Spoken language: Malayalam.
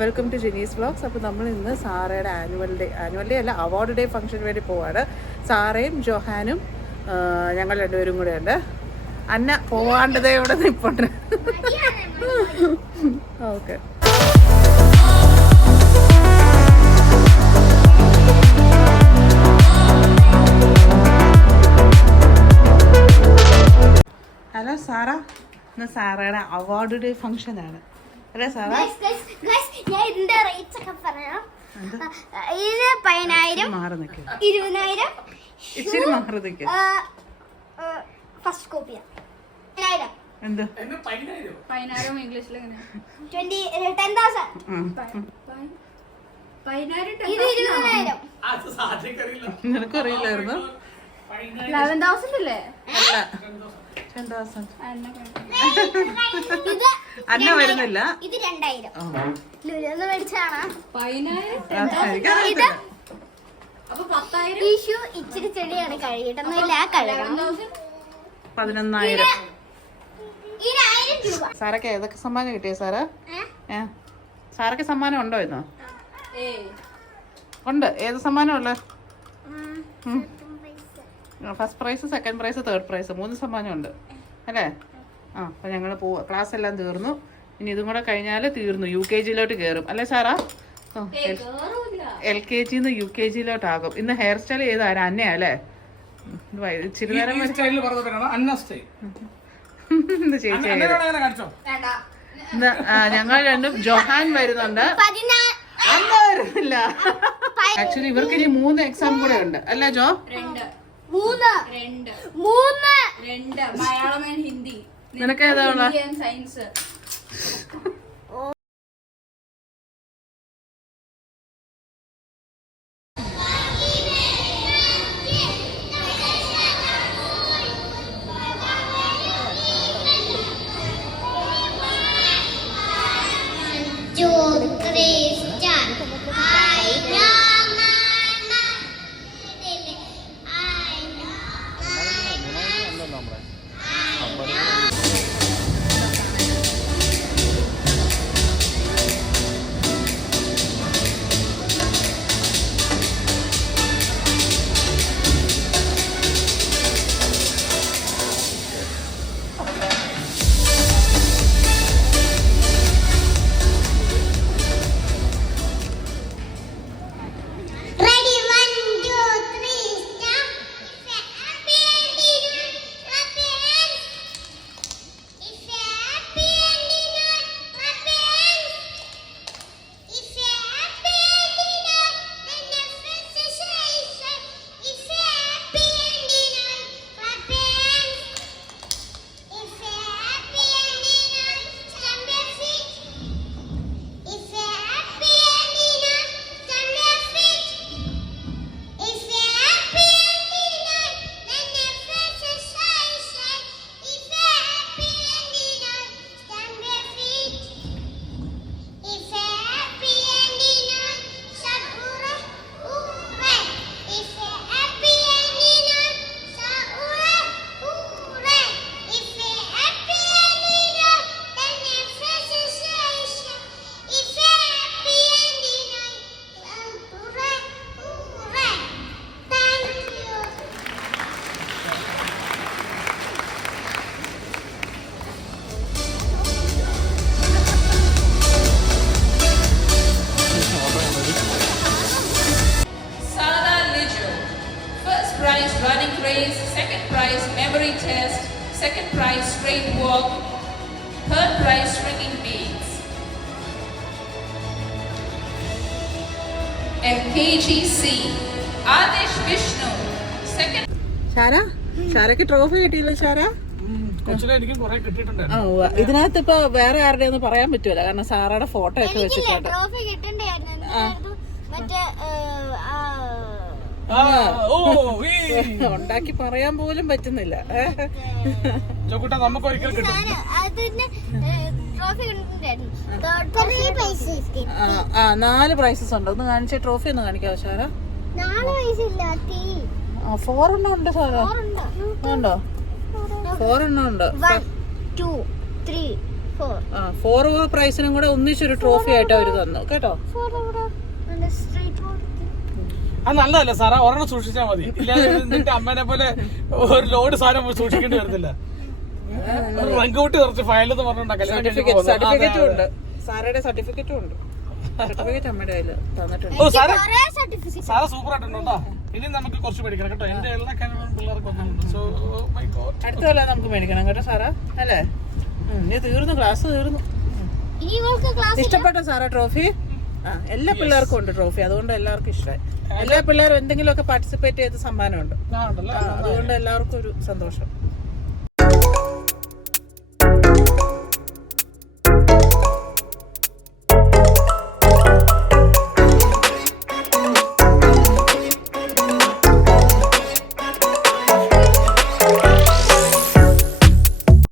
Welcome to ജെനീസ് vlogs. അപ്പോൾ നമ്മൾ ഇന്ന് സാറയുടെ ആനുവൽ ഡേ അല്ല, അവാർഡ് ഡേ ഫംഗ്ഷന് വേണ്ടി പോവാണ്. സാറയും ജോഹാനും ഞങ്ങൾ രണ്ടുപേരും കൂടെ ഉണ്ട്. അന്ന പോവാണ്ടതേ ഇവിടെ നിൽപ്പുണ്ട്. ഓക്കെ. ഹലോ സാറ, ഇന്ന് സാറയുടെ അവാർഡ് ഡേ ഫംഗ്ഷനാണ് അല്ലേ സാറ? ഞാൻ ഇതിന്റെ റേറ്റ്സ് ഒക്കെ പറയാം. ഇത് 10,000, 20,000, ഇച്ചിരി മാറി നിൽക്കും. ഫസ്റ്റ് കോപ്പിയാ. എന്ത് 10,000 ഇംഗ്ലീഷിൽ എങ്ങനെയാ? 10,000. ഇത് 20,000. നിനക്കറിയില്ലായിരുന്നു? 11,000 അല്ലേ? അല്ല, 10,000. ഇത് അന്ന വരുന്നില്ല. ഇത് 2,000. ലുലു മേടിച്ചാണ്. 10,000. ഇത് അപ്പൊ 10,000. ഈശു ഇച്ചിരി ചെടിയാണ്, കഴുകിയിട്ടൊന്നുമില്ല, കഴുകണം. 11,000. ഈ 1,000 രൂപ. സാറൊക്കെ ഏതൊക്കെ സമ്മാനം കിട്ടിയ സാറ്? സാറൊക്കെ സമ്മാനം ഉണ്ടോ ഇന്ന്? ഉണ്ട്. ഏത് സമ്മാനം ഉള്ളത്? First prize, second prize, third prize, 3 സമ്മാനം ഉണ്ട് അല്ലേ? അപ്പം ഞങ്ങൾ പോവാ. ക്ലാസ് എല്ലാം തീർന്നു. ഇനി ഇതും കൂടെ കഴിഞ്ഞാൽ തീർന്നു. UKG-ലോട്ട് കയറും അല്ലേ സാറാ? LKG UKG-ലോട്ടാകും. ഇന്ന് ഹെയർ സ്റ്റൈൽ ചെയ്താരാ? അന്നയാ അല്ലേ? ഇച്ചിരി നേരം ചേച്ചി ഞങ്ങൾ രണ്ടും. ജോഹാൻ വരുന്നുണ്ട്. അന്ന വരുന്നില്ല. ആക്ച്വലി ഇവർക്ക് ഇനി 3 എക്സാം കൂടെ ഉണ്ട് അല്ലേ ജോ? 2 മലയാളം ആൻഡ് ഹിന്ദി. നിനക്ക് ഏതാ ഉള്ള? Science. Running race, second prize memory test, second prize straight walk, third prize stringing beads. LKGC Adish Vishnu second. ഷാരക്ക് ട്രോഫി കിട്ടിയില്ല ഷാര? ഇതിനകത്ത് ഇപ്പൊ വേറെ ആരുടെ ഒന്നും പറയാൻ പറ്റൂല, കാരണം സാറയുടെ ഫോട്ടോ ഒക്കെ വെച്ചിട്ടുണ്ട്. ട്രോഫി കിട്ടണ്ടായിരുന്നു. മറ്റേ ഉണ്ടാക്കി പറയാൻ പോലും പറ്റുന്നില്ല. 4 പ്രൈസസ് ഉണ്ട്. ഒന്ന് കാണിച്ച ട്രോഫി ഒന്ന് കാണിക്കാവോ സാറ? 4 എണ്ണം ഉണ്ട് സാറ. ഉണ്ടോ? 4 എണ്ണം ഉണ്ട്. 1 2 3 ഫോർ 4 പ്രൈസിനും കൂടെ ഒന്നിച്ചൊരു ട്രോഫി ആയിട്ട് അവർ തന്നു കേട്ടോ. സ്ട്രീറ്റ് ബോർഡ് അത് നല്ലതല്ല സാറാ, ഒരെണ്ണം സൂക്ഷിച്ചാൽ മതി. ഇല്ലാതെ നിന്റെ അമ്മേനെ പോലെ ഒരു ലോഡ് സാധനം സൂക്ഷിക്കേണ്ടി വരത്തില്ല. റങ്കൂട്ടി കുറച്ച് ഫയലെന്ന് സർട്ടിഫിക്കറ്റും ഉണ്ട്, സാറയുടെ സർട്ടിഫിക്കറ്റും ഉണ്ട്. സർട്ടിഫിക്കറ്റ് അമ്മയുടെ കയ്യിൽ തന്നിട്ടുണ്ട്. ഓ സാറേ, കുറേ സർട്ടിഫിക്കറ്റ് സാറ സൂപ്പർ ആയിട്ടുണ്ടോ? ഇനി നമുക്ക് കുറച്ച് മേടിക്കണം കേട്ടോ. എന്റെ എല്ലാ കാര്യങ്ങളും പിള്ളേർക്ക് ഒന്നുണ്ട്. സോ മൈ ഗോഡ്, അടുത്ത കൊല്ലം നമുക്ക് മേടിക്കണം കേട്ടോ സാറാ, അല്ലേ? ഇനി തീർന്നു, ക്ലാസ് തീർന്നു. ഇനി ഇവൾക്ക് ക്ലാസ് ഇഷ്ടപ്പെട്ടോ സാറാ ട്രോഫി? എല്ലാ പിള്ളേർക്കും ഉണ്ട് ട്രോഫി, അതുകൊണ്ട് എല്ലാവർക്കും ഇഷ്ടമായി. എല്ലാ പിള്ളേരും എന്തെങ്കിലുമൊക്കെ പാർട്ടിസിപ്പേറ്റ് ചെയ്ത് സമ്മാനമുണ്ട്, അതുകൊണ്ട് എല്ലാവർക്കും ഒരു സന്തോഷം.